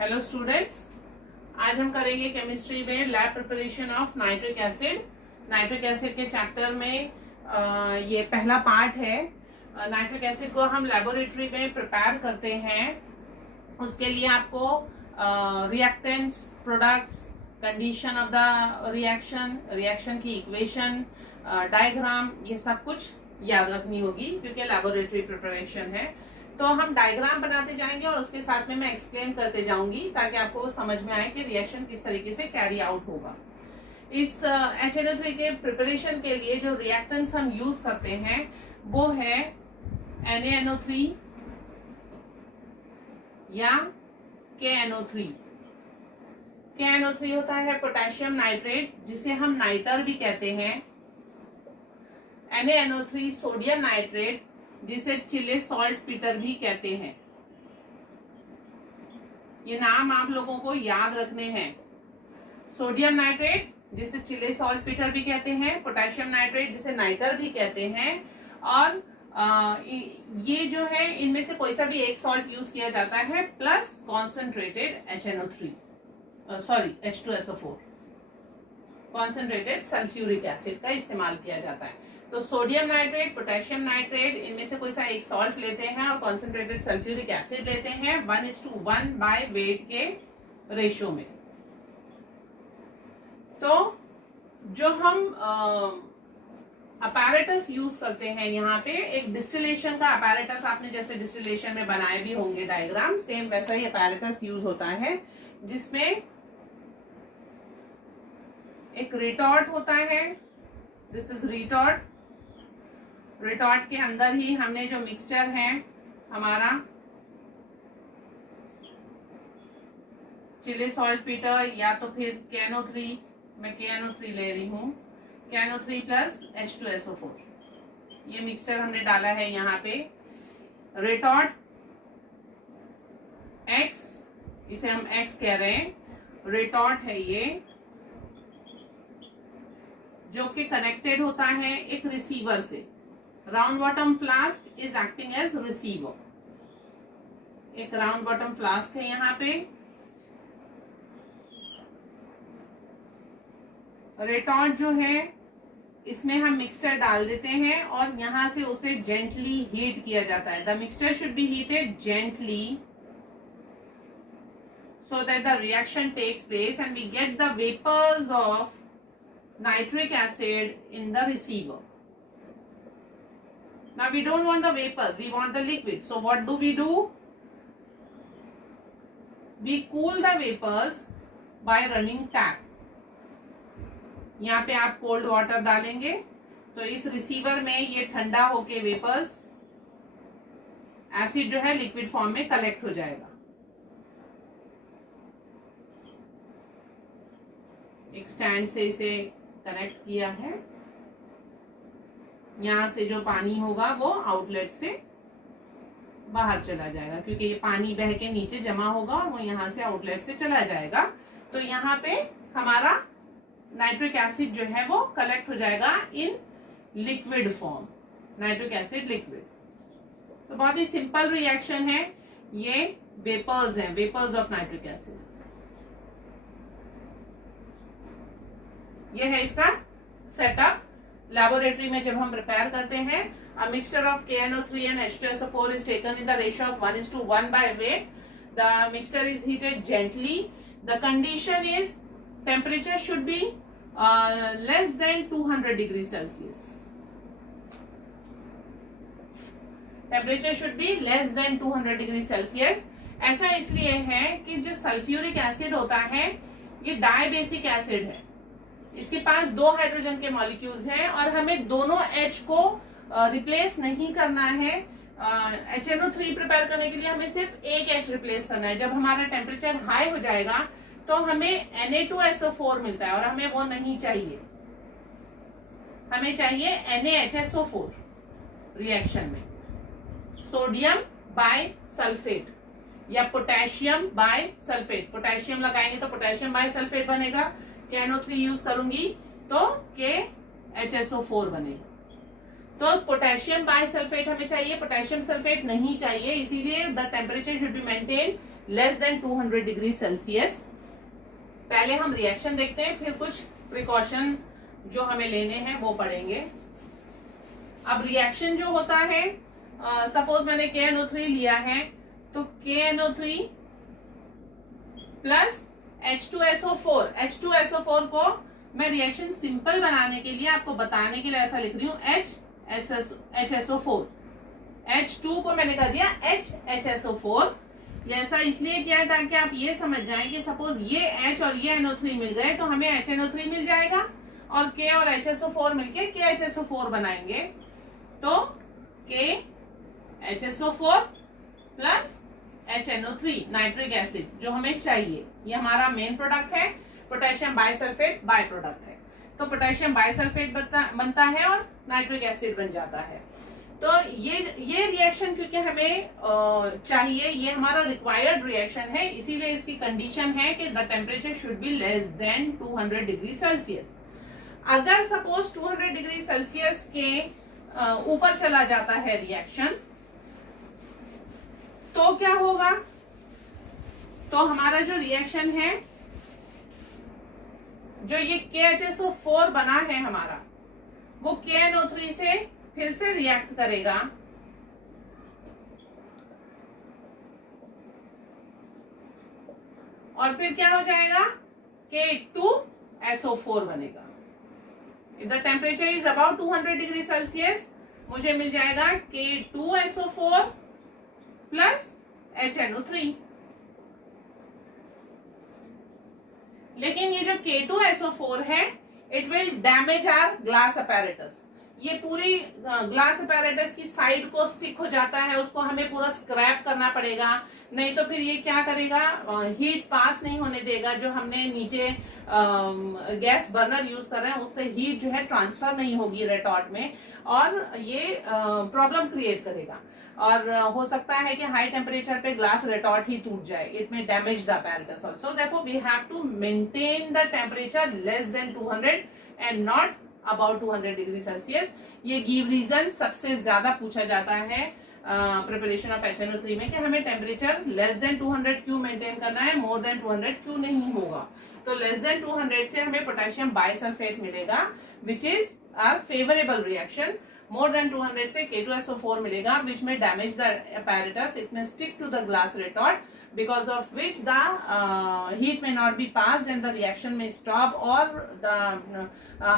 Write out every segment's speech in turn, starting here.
Hello students, आज हम करेंगे केमिस्ट्री में lab preparation of nitric acid. Nitric acid के चैप्टर में ये पहला पार्ट है। नाइट्रिक एसिड को हम लेबोरेटरी में प्रिपेयर करते हैं। उसके लिए आपको reactants, products, condition of the reaction की इक्वेशन, डायग्राम, ये सब कुछ याद रखनी होगी क्योंकि लेबोरेटरी प्रिपरेशन है। तो हम डायग्राम बनाते जाएंगे और उसके साथ में मैं एक्सप्लेन करते जाऊंगी ताकि आपको समझ में आए कि रिएक्शन किस तरीके से कैरी आउट होगा। इस HNO3 के प्रिपरेशन के लिए जो रिएक्टेंट्स हम यूज करते हैं वो है NaNO3 या KNO3। KNO3 होता है पोटेशियम नाइट्रेट, जिसे हम नाइटर भी कहते हैं। NaNO3 सोडियम नाइट्रेट, जिसे चिले सॉल्ट पीटर भी कहते हैं। ये नाम आप लोगों को याद रखने हैं। सोडियम नाइट्रेट, जिसे चिले सॉल्ट पीटर भी कहते हैं, पोटेशियम नाइट्रेट, जिसे नाइटर भी कहते हैं। और ये जो है, इनमें से कोई सा भी एक सॉल्ट यूज किया जाता है, plus concentrated H2SO4, concentrated sulphuric acid का इस्तेमाल किया जाता है। तो सोडियम नाइट्रेट, पोटेशियम नाइट्रेट, इनमें से कोई सा एक सॉल्ट लेते हैं और कॉन्सेंट्रेटेड सल्फ्यूरिक एसिड लेते हैं 1:1 बाय वेट के रेशियो में। तो जो हम अपैरेटस यूज करते हैं यहाँ पे, एक डिस्टिलेशन का अपैरेटस, आपने जैसे डिस्टिलेशन में बनाए भी होंगे डायग्राम, सेम वैसा ही अपैरेटस यूज होता है, जिसमें एक रिटॉर्ट होता है। This is retort. रिटॉर्ट के अंदर ही हमने जो मिक्सचर है हमारा चिले सॉल्ट पीटर या तो फिर KNO3, मैं KNO3 ले रही हूं, KNO3 प्लस H2SO4, ये मिक्सचर हमने डाला है यहाँ पे। रिटॉर्ट X, इसे हम X कह रहे हैं, रिटॉर्ट है ये, जो कि कनेक्टेड होता है एक रिसीवर से। Round bottom flask is acting as receiver. एक राउंड बॉटम फ्लास्क है यहाँ पे। रिटॉर्ट जो है, इसमें हम मिक्सचर डाल देते हैं और यहां से उसे जेंटली हीट किया जाता है। The mixture should be heated gently so that the reaction takes place and we get the vapors of nitric acid in the receiver. Now we don't want the vapors, we want the liquid. So what do? We cool the vapors by running tap. यहाँ पे आप cold water डालेंगे तो इस receiver में ये ठंडा होके वेपर्स, एसिड जो है लिक्विड फॉर्म में कलेक्ट हो जाएगा। एक स्टैंड से इसे कनेक्ट किया है। यहां से जो पानी होगा वो आउटलेट से बाहर चला जाएगा, क्योंकि ये पानी बह के नीचे जमा होगा और वो यहां से आउटलेट से चला जाएगा। तो यहाँ पे हमारा नाइट्रिक एसिड जो है वो कलेक्ट हो जाएगा in liquid form, nitric acid liquid. तो बहुत ही सिंपल रिएक्शन है ये। वेपर्स हैं, वेपर्स ऑफ नाइट्रिक एसिड। ये है इसका सेटअप। लेबोरेटरी में जब हम प्रिपेयर करते हैं, a mixture of KNO3 and H2SO4 is taken in the ratio of 1:1 by weight. The mixture is heated gently. The condition is temperature should be less than 200 degrees Celsius. Temperature should be less than 200 degrees Celsius. ऐसा इसलिए है कि जो sulphuric acid होता है ये dibasic acid है। इसके पास 2 हाइड्रोजन के मॉलिक्यूल्स हैं और हमें दोनों H को रिप्लेस नहीं करना है। HNO3 प्रिपेयर करने के लिए हमें सिर्फ एक H रिप्लेस करना है। जब हमारा टेम्परेचर हाई हो जाएगा तो हमें Na2SO4 मिलता है और हमें वो नहीं चाहिए। हमें चाहिए NaHSO4 रिएक्शन में, सोडियम बाय सल्फेट या पोटेशियम बाय सल्फेट। पोटेशियम लगाएंगे तो पोटेशियम बाय सल्फेट बनेगा। KNO3 यूज करूंगी तो KHSO4 बनेगा। तो पोटेशियम बाय सल्फेट हमें चाहिए, पोटेशियम सल्फेट नहीं चाहिए, इसीलिए the temperature should be maintain less than 200 degree Celsius. पहले हम रिएक्शन देखते हैं, फिर कुछ प्रिकॉशन जो हमें लेने हैं वो पढ़ेंगे। अब रिएक्शन जो होता है, सपोज मैंने KNO3 लिया है, तो KNO3 प्लस H2SO4 को मैं रिएक्शन सिंपल बनाने के लिए, आपको बताने के लिए ऐसा लिख रही हूं HSO4। H2 को मैंने कर दिया HSO4। ऐसा इसलिए किया है ताकि आप ये समझ जाएं कि सपोज ये H और ये NO3 मिल गए तो हमें HNO3 मिल जाएगा, और K और HSO4 मिलके KHSO4 बनाएंगे। तो KHSO4 plus HNO3 nitric acid जो हमें चाहिए, ये हमारा मेन प्रोडक्ट है। पोटेशियम बाइसल्फेट बाय प्रोडक्ट है, तो पोटेशियम बाइसल्फेट बनता है और नाइट्रिक एसिड बन जाता है। तो ये रिएक्शन क्योंकि हमें चाहिए, ये हमारा रिक्वायर्ड रिएक्शन है, इसीलिए इसकी कंडीशन है कि the temperature should be less than 200 degree Celsius. अगर सपोज 200 डिग्री सेल्सियस के ऊपर चला जाता है रिएक्शन, तो क्या होगा? तो हमारा जो रिएक्शन है, जो ये KHSO4 बना है हमारा, वो KNO3 से फिर से रिएक्ट करेगा, और फिर क्या हो जाएगा? K2SO4 बनेगा। If the temperature is about 200 degree Celsius, मुझे मिल जाएगा K2SO4 प्लस HNO3। लेकिन ये जो K2SO4 है, it will damage our glass apparatus. ये पूरी ग्लास अपैरेटस की साइड को स्टिक हो जाता है, उसको हमें पूरा स्क्रैप करना पड़ेगा, नहीं तो फिर ये क्या करेगा, हीट पास नहीं होने देगा। जो हमने नीचे गैस बर्नर यूज कर रहे हैं उससे हीट जो है ट्रांसफर नहीं होगी रेटॉर्ट में, और ये प्रॉब्लम क्रिएट करेगा। और हो सकता है कि हाई टेम्परेचर पे ग्लास रेटॉर्ट ही टूट जाए, इट में damage the apparatus also, therefore we have to maintain the temperature less than 200 and not about 200 degree Celsius. ये गिव रीजन सबसे ज्यादा पूछा जाता है प्रिपरेशन ऑफ HNO3 में, कि हमें टेम्परेचर लेस देन 200 क्यों मेंटेन करना है, मोर देन 200 क्यों नहीं होगा। तो लेस देन 200 से हमें पोटेशियम बाइसल्फेट मिलेगा, which is our favourable reaction. More than 200 से K2SO4 मिलेगा, which may damage the apparatus, it may stick to the glass retort, because of which the heat may not be passed and the reaction may stop, or the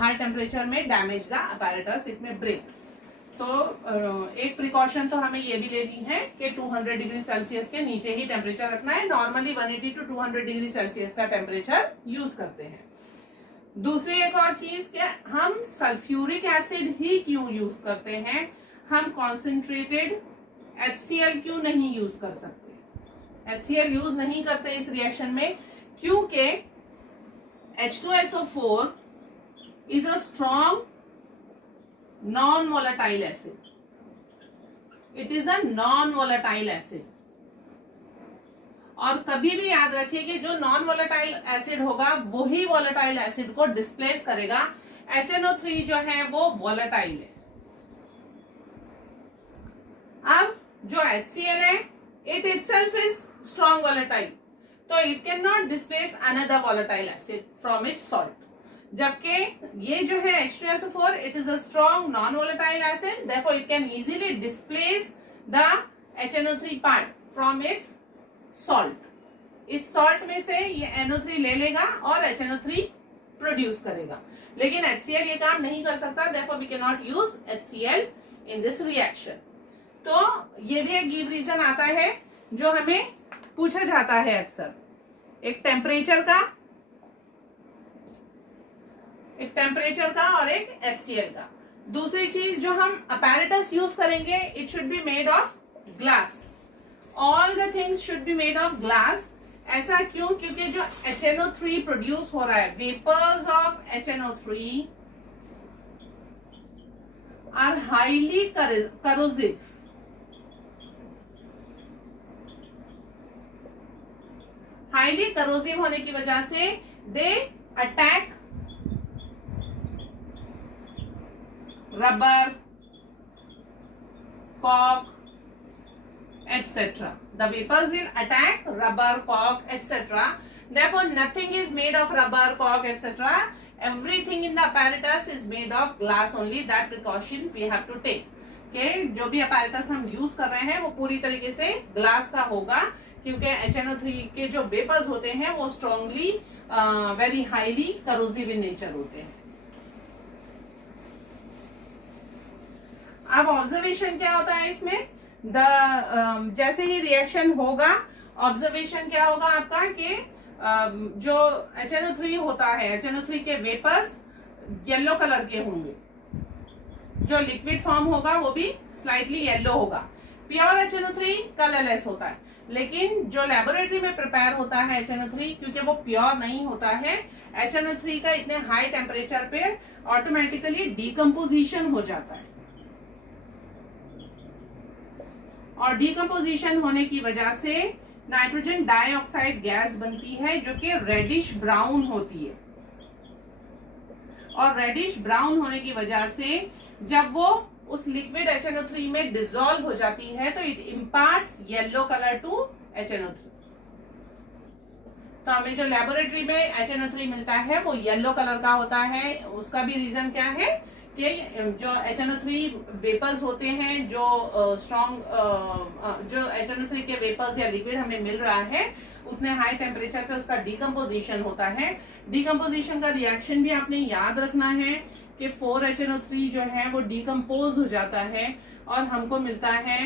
high temperature may damage the apparatus, it may break। तो एक precaution तो हमें ये भी लेनी है कि 200 degree Celsius के नीचे ही टेम्परेचर रखना है। नॉर्मली 180 टू 200 डिग्री सेल्सियस का टेम्परेचर यूज करते हैं। दूसरी एक और चीज, क्या हम सल्फ्यूरिक एसिड ही क्यों यूज करते हैं, हम कॉन्सेंट्रेटेड HCl क्यों नहीं यूज कर सकते? HCl यूज नहीं करते इस रिएक्शन में क्योंकि H2SO4 is a strong non volatile acid. It is a non volatile acid, और कभी भी याद रखिए कि जो नॉन वोलेटाइल एसिड होगा वही वोलेटाइल एसिड को डिस्प्लेस करेगा। HNO3 जो है वो वोलेटाइल है। अब जो HCl है, it itself is strong volatile, तो it cannot displace another volatile acid from its salt। जबकि ये जो है H2SO4, it is a strong non-volatile acid, therefore it can easily displace the HNO3 part from its salt। इस salt में से ये NO3 ले लेगा और HNO3 प्रोड्यूस करेगा, लेकिन HCl ये काम नहीं कर सकता, therefore we cannot use HCl in this reaction। तो ये भी एक गिव रीजन आता है जो हमें पूछा जाता है अक्सर, एक टेम्परेचर का और एक HCl का। दूसरी चीज जो हम अपैरेटस यूज करेंगे, it should be made of glass. All the things should be made of glass. ऐसा क्यों? क्योंकि जो HNO3 प्रोड्यूस हो रहा है, vapours of HNO3 are highly corrosive. Highly corrosive होने की वजह से दे अटैक रबर, कॉक, etc. The vapors will attack rubber, cork, etc. Therefore, nothing is made of rubber, cork, etc. Everything in the apparatus is made of glass only. That precaution we have to take. Okay, जो भी apparatus हम use कर रहे हैं वो पूरी तरीके से ग्लास का होगा, क्योंकि HNO3 के जो वेपर्स होते हैं वो strongly very highly corrosive in nature होते हैं. अब ऑब्जर्वेशन क्या होता है इसमें, जैसे ही रिएक्शन होगा, ऑब्जर्वेशन क्या होगा आपका कि जो HNO3 होता है, HNO3 के वेपर्स येलो कलर के होंगे, जो लिक्विड फॉर्म होगा वो भी स्लाइटली येलो होगा. प्योर HNO3 कलरलेस होता है, लेकिन जो लेबोरेटरी में प्रिपेयर होता है HNO3, क्योंकि वो प्योर नहीं होता है, HNO3 का इतने हाई टेम्परेचर पे ऑटोमेटिकली डीकम्पोजिशन हो जाता है, और डीकम्पोजिशन होने की वजह से नाइट्रोजन डाइऑक्साइड गैस बनती है जो कि रेडिश ब्राउन होती है. और रेडिश ब्राउन होने की वजह से जब वो उस लिक्विड HNO3 में डिसॉल्व हो जाती है तो it imparts yellow colour to HNO3. तो हमें जो लेबोरेटरी में HNO3 मिलता है वो येलो कलर का होता है. उसका भी रीजन क्या है कि जो HNO3 वेपर्स होते हैं, जो जो HNO3 के वेपर्स या लिक्विड हमें मिल रहा है, उतने हाई टेम्परेचर पे उसका डीकम्पोजिशन होता है. डीकम्पोजिशन का रिएक्शन भी आपने याद रखना है कि 4HNO3 जो है वो डीकम्पोज हो जाता है और हमको मिलता है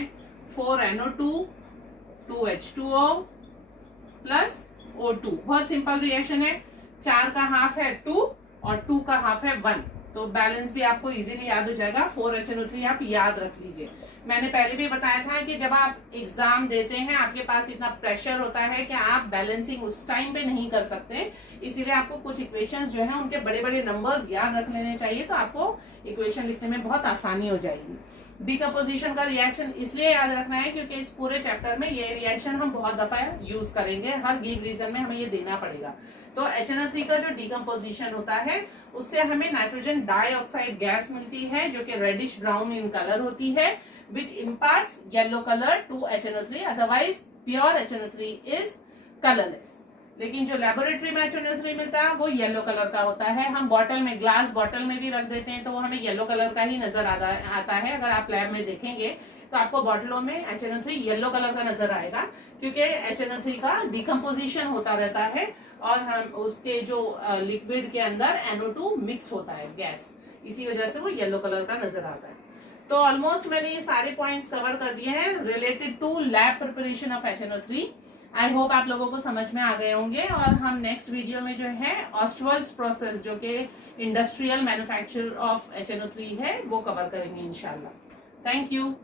4NO2 2H2O प्लस O2. बहुत सिंपल रिएक्शन है. 4 का हाफ है 2 और 2 का हाफ है 1, तो बैलेंस भी आपको इजीली याद हो जाएगा. 4HNO3 आप याद रख लीजिए. मैंने पहले भी बताया था कि जब आप एग्जाम देते हैं आपके पास इतना प्रेशर होता है कि आप बैलेंसिंग उस टाइम पे नहीं कर सकते, इसीलिए आपको कुछ इक्वेशंस जो है उनके बड़े बड़े नंबर्स याद रख लेने चाहिए, तो आपको इक्वेशन लिखने में बहुत आसानी हो जाएगी. डिकम्पोजिशन का रिएक्शन इसलिए याद रखना है क्योंकि इस पूरे चैप्टर में ये रिएक्शन हम बहुत दफा यूज करेंगे, हर गिव रीजन में हमें ये देना पड़ेगा. तो HNO3 का जो डिकम्पोजिशन होता है उससे हमें नाइट्रोजन डाइऑक्साइड गैस मिलती है जो कि रेडिश ब्राउन इन कलर होती है, which imparts yellow color to HNO3. otherwise pure HNO3 is colorless. लेकिन जो लेबोरेटरी में HNO3 मिलता है वो येलो कलर का होता है. हम बॉटल में, ग्लास बॉटल में भी रख देते हैं तो वो हमें येलो कलर का ही नजर आता है. अगर आप लैब में देखेंगे तो आपको बॉटलों में HNO3 येलो कलर का नजर आएगा, क्योंकि HNO3 का डिकम्पोजिशन होता रहता है और हम उसके जो लिक्विड के अंदर NO2 मिक्स होता है गैस, इसी वजह से वो येलो कलर का नजर आता है. तो ऑलमोस्ट मैंने ये सारे पॉइंट्स कवर कर दिए हैं related to lab preparation of HNO3. I hope आप लोगों को समझ में आ गए होंगे, और हम नेक्स्ट वीडियो में जो है ऑस्टवर्ल्स प्रोसेस जो कि इंडस्ट्रियल मैन्युफैक्चर ऑफ HNO3 है वो कवर करेंगे इंशाल्लाह. Thank you.